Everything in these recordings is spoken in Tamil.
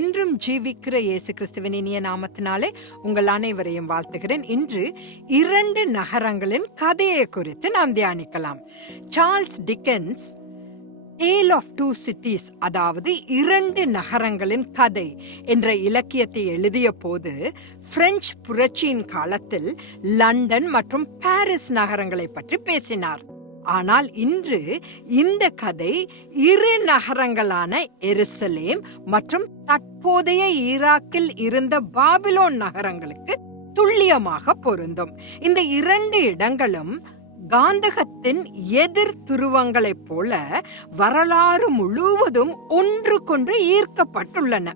என்றும் ஜீவிக்கிற இயேசு கிறிஸ்துவின் இனிய நாமத்தினாலே உங்கள் அனைவரையும் வாழ்த்துகிறேன். இன்று இரண்டு நகரங்களின் கதையை குறித்து நாம் தியானிக்கலாம். Charles Dickens tale of two cities அதாவது இரண்டு நகரங்களின் கதை என்ற இலக்கியத்தை எழுதிய போது பிரெஞ்சு புரட்சியின் காலத்தில் லண்டன் மற்றும் பாரிஸ் நகரங்களை பற்றி பேசினார். ஆனால் இன்று இந்த கதை இரு நகரங்களான எருசலேம் மற்றும் தற்போதைய ஈராக்கில் இருந்த பாபிலோன் நகரங்களுக்கு துல்லியமாக பொருந்தும். இந்த இரண்டு இடங்களும் காந்தகத்தின் எதிர் துருவங்களைப் போல வரலாறு முழுவதும் ஒன்றுக்கொன்று ஈர்க்கப்பட்டுள்ளன.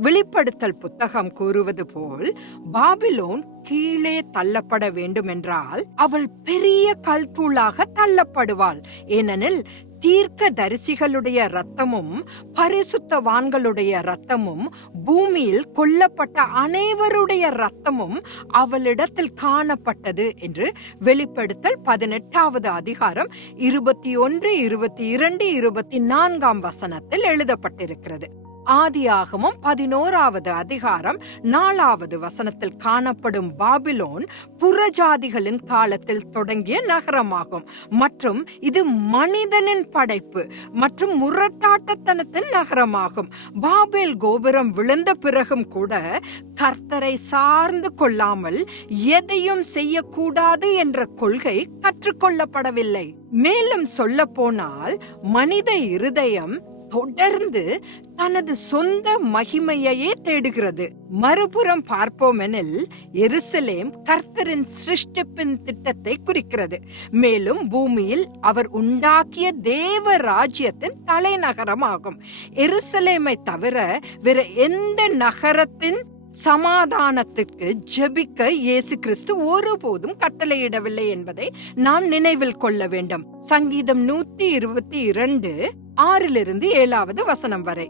வெளிப்படுத்தல் புத்தகம் கூறுவது போல் பாபிலோன் கீழே தள்ளப்பட வேண்டுமென்றால் அவள் பெரிய கல்தூளாக தள்ளப்படுவாள். ஏனெனில் தீர்க்க தரிசிகளுடைய ரத்தமும் பரிசுத்தவான்களுடைய ரத்தமும் பூமியில் கொல்லப்பட்ட அனைவருடைய ரத்தமும் அவளிடத்தில் காணப்பட்டது என்று வெளிப்படுத்தல் பதினெட்டாவது அதிகாரம் இருபத்தி ஒன்று இருபத்தி இரண்டு இருபத்தி நான்காம் வசனத்தில் எழுதப்பட்டிருக்கிறது. ஆதியாகமும் பதினோராவது அதிகாரம் நாலாவது வசனத்தில் காணப்படும் பாபிலோன் புறஜாதிகளின் காலத்தில் தொடங்கிய நகரமாகும். மற்றும் இது மனிதனின் படைப்பு மற்றும் முரட்டாட்டத்தனத்தின் நகரமாகும். பாபேல் கோபுரம் விழுந்த பிறகும் கூட கர்த்தரை சார்ந்து கொள்ளாமல் எதையும் செய்யக்கூடாது என்ற கொள்கை கற்றுக்கொள்ளப்படவில்லை. மேலும் சொல்ல போனால் மனித இருதயம் தொடர்ந்து தனது சொந்த மகிமையையே தேடுகிறது. மறுபுறம் பார்ப்போமெனில் எருசலேம் கர்த்தரின் சிருஷ்டிப்பின் திட்டத்தை குறிக்கிறது. மேலும் பூமியில் அவர் உண்டாக்கிய தேவ ராஜ்யத்தின் தலைநகரமாகும். எருசலேமை தவிர வேற எந்த நகரத்தின் சமாதானத்துக்கு ஜெபிக்க இயேசு கிறிஸ்து ஒருபோதும் கட்டளையிடவில்லை என்பதை நாம் நினைவில் கொள்ள வேண்டும். சங்கீதம் நூத்தி இருபத்தி இரண்டு ஆறிலிருந்து ஏழாவது வசனம் வரை.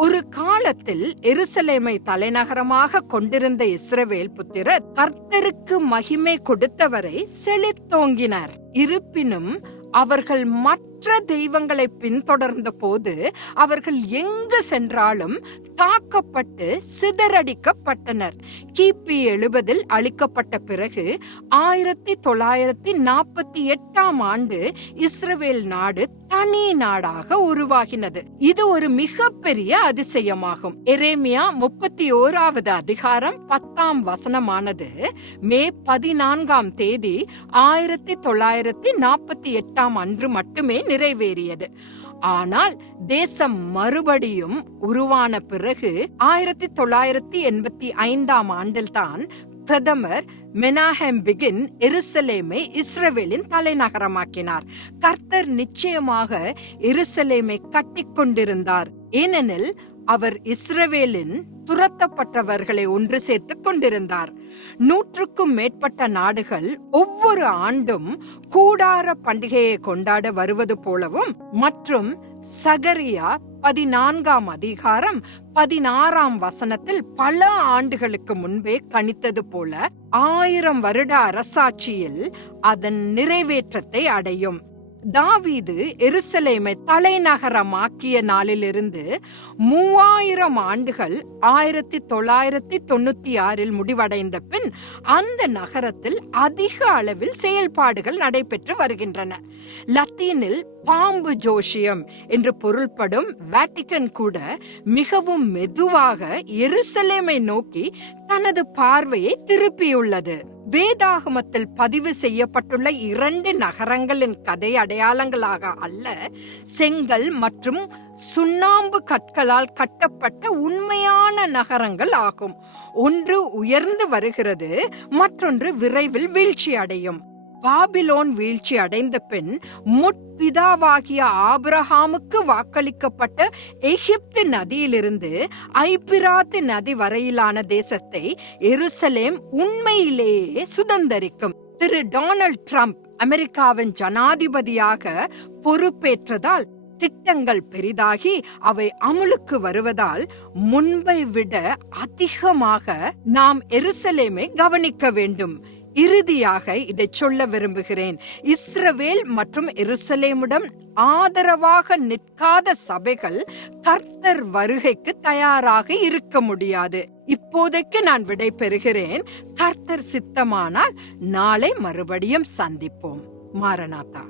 ஒரு காலத்தில் எருசலேமை தலைநகரமாக கொண்டிருந்த இஸ்ரவேல் புத்திரர் கர்த்தருக்கு மகிமை கொடுத்தவரை செழித்தோங்கினர். இருப்பினும் அவர்கள் மற்ற தெய்வங்களை பின்தொடர்ந்த போது அவர்கள் எங்கு சென்றாலும் தாக்கப்பட்டு சிதறடிக்கப்பட்டனர். கிபி எழுபதில் அளிக்கப்பட்ட பிறகு ஆயிரத்தி தொள்ளாயிரத்தி நாற்பத்தி எட்டாம் ஆண்டு இஸ்ரவேல் நாடு தனி நாடாக உருவாகினது. இது ஒரு மிகப்பெரிய அதிசயமாகும். எரேமியா முப்பத்தி ஓராவது அதிகாரம் பத்தாம் வசனமானது மே பதினான்காம் தேதி ஆயிரத்தி தொள்ளாயிரத்தி நாற்பத்தி எட்டாம் அன்று மட்டுமே நிறைவேறியது. ஆனால் தேசம் மறுபடியும் உருவான பிறகு ஆயிரத்தி தொள்ளாயிரத்தி எண்பத்தி ஐந்தாம் ஆண்டில்தான் பிரதமர் மெனாஹெம் பிகின் எருசலேமை இஸ்ரவேலின் தலைநகரமாக்கினார். கர்த்தர் நிச்சயமாக எருசலேமை கட்டிக்கொண்டிருந்தார் ஏனெனில் அவர் இஸ்ரவேலின் துரத்தப்பட்டவர்களை ஒன்று சேர்த்து கொண்டிருந்தார். நூற்றுக்கும் மேற்பட்ட நாடுகள் ஒவ்வொரு ஆண்டும் கூடார பண்டிகையை கொண்டாட வருவது போலவும் மற்றும் சகரியா பதினான்காம் அதிகாரம் பதினாறாம் வசனத்தில் பல ஆண்டுகளுக்கு முன்பே கணித்தது போல ஆயிரம் வருட அரசாட்சியில் அதன் நிறைவேற்றத்தை அடையும். தாவீது எருசலேமை தலைநகரமாக்கிய நாளிலிருந்து மூவாயிரம் ஆண்டுகள் ஆயிரத்தி தொள்ளாயிரத்தி தொண்ணூத்தி ஆறில் முடிவடைந்த பின் அந்த நகரத்தில் அதிக அளவில் செயல்பாடுகள் நடைபெற்று வருகின்றன. லத்தீனில் பாம்பு ஜோஷியம் என்று பொருள்படும் வேட்டிகன் கூட மிகவும் மெதுவாக எருசலேமை நோக்கி தனது பார்வையை திருப்பியுள்ளது. வேதாகமத்தில் பதிவு செய்யப்பட்டுள்ள இரண்டு நகரங்களின் கதை அடையாளங்களாக அல்ல செங்கல் மற்றும் சுண்ணாம்பு கற்களால் கட்டப்பட்ட உண்மையான நகரங்கள் ஆகும். ஒன்று உயர்ந்து வருகிறது மற்றொன்று விரைவில் வீழ்ச்சி அடையும் பாபிலோன் வீழ்ச்சி அடைந்த பின் முற்பிதாவாகிய ஆபிரஹாமுக்கு வாக்களிக்கப்பட்ட எகிப்து நதியிலிருந்து ஐபிராத்து நதி வரையிலான தேசத்தை எருசலேம் உண்மையிலேயே சுதந்தரிக்கும். திரு டொனால்ட் ட்ரம்ப் அமெரிக்காவின் ஜனாதிபதியாக பொறுப்பேற்றதால் திட்டங்கள் பெரிதாகி அவை அமுலுக்கு வருவதால் முன்பை விட அதிகமாக நாம் எருசலேமை கவனிக்க வேண்டும். இறுதியாக இதை சொல்ல விரும்புகிறேன். இஸ்ரவேல் மற்றும் எருசலேமிடம் ஆதரவாக நிற்காத சபைகள் கர்த்தர் வருகைக்கு தயாராக இருக்க முடியாது. இப்போதைக்கு நான் விடை பெறுகிறேன். கர்த்தர் சித்தமானால் நாளை மறுபடியும் சந்திப்போம். மாரநாதா.